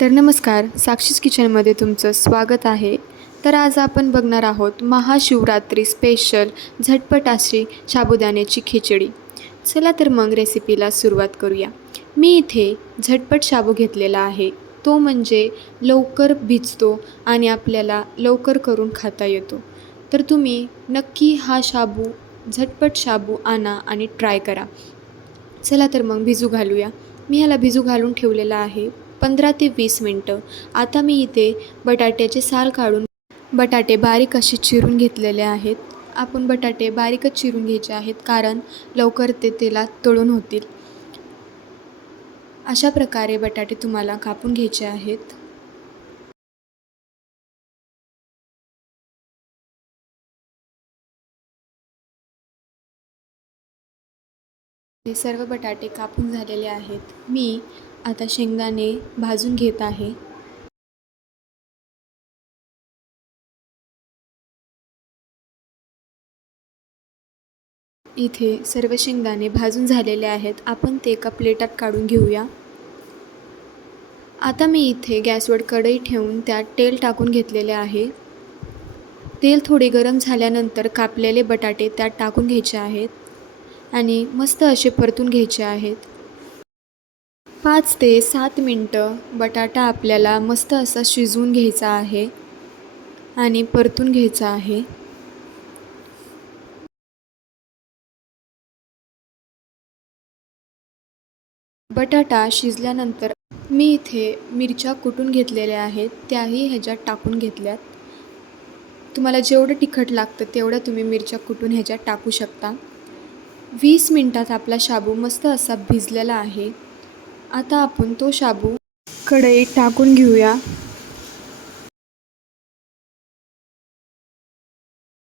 तर नमस्कार साक्षीच किचनमध्ये तुमचं स्वागत आहे. तर आज आपण बघणार आहोत महाशिवरात्री स्पेशल झटपट अशी साबुदाण्याची खिचडी. चला तर मग रेसिपीला सुरुवात करूया. मी इथे झटपट शाबू घेतलेला आहे. तो म्हणजे लवकर भिजतो आणि आपल्याला लवकर करून खाता येतो. तर तुम्ही नक्की हा शाबू झटपट शाबू आणा आणि ट्राय करा. चला तर मग भिजू घालूया. मी ह्याला भिजू घालून ठेवलेला आहे. पंधरा ते वीस मिनटं. आता मी इथे बटाट्याचे साल काढून बटाटे बारीक असे चिरून घेतलेले आहेत. आपण बटाटे बारीकच चिरून घ्यायचे आहेत कारण लवकर ते तेलात तळून होतील. अशा प्रकारे बटाटे तुम्हाला कापून घ्यायचे आहेत. हे सर्व बटाटे कापून झालेले आहेत. मी आता शेंगदाणे भाजून घेत आहे. इथे सर्व शेंगदाणे भाजून झालेले आहेत. आपण ते एका प्लेटात काढून घेऊया. आता मी इथे गॅसवर कढई ठेवून त्यात तेल टाकून घेतलेले आहे. तेल थोडे गरम झाल्यानंतर कापलेले बटाटे त्यात टाकून घ्यायचे आहेत. आणि मस्त असे परतून घ्यायचे आहेत. पाच ते सात मिनटं बटाटा आपल्याला मस्त असा शिजवून घ्यायचा आहे आणि परतून घ्यायचा आहे. बटाटा शिजल्यानंतर मी इथे मिरच्या कुटून घेतलेल्या आहेत त्याही ह्याच्यात टाकून घेतल्यात. तुम्हाला जेवढं तिखट लागतं तेवढं तुम्ही मिरच्या कुटून ह्याच्यात टाकू शकता. वीस मिनटात आपला शाबू मस्त असा भिजलेला आहे. आता आपण तो शाबू कढईत टाकून घेऊया.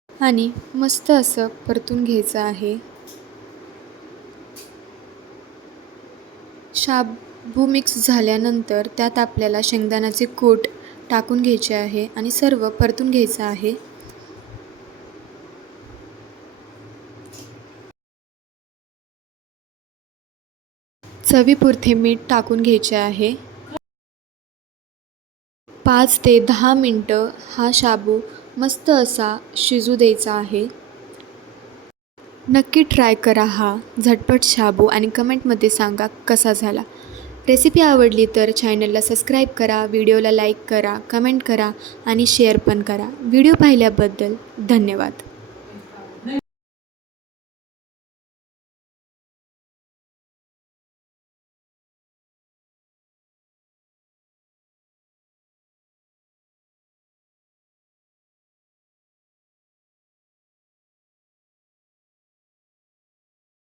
आणि मस्त असं परतून घ्यायचं आहे. शाबू मिक्स झाल्यानंतर त्यात आपल्याला शेंगदाण्याचे कोट टाकून घ्यायचे आहे आणि सर्व परतून घ्यायचं आहे. चवीपुरते मीठ टाकून घ्यायचे आहे. पाच ते दहा मिनटं हा शाबू मस्त असा शिजू द्यायचा आहे. नक्की ट्राय करा हा झटपट शाबू आणि कमेंटमध्ये सांगा कसा झाला. रेसिपी आवडली तर चॅनलला सबस्क्राईब करा व्हिडिओला लाईक करा कमेंट करा आणि शेअर पण करा. व्हिडिओ पाहिल्याबद्दल धन्यवाद.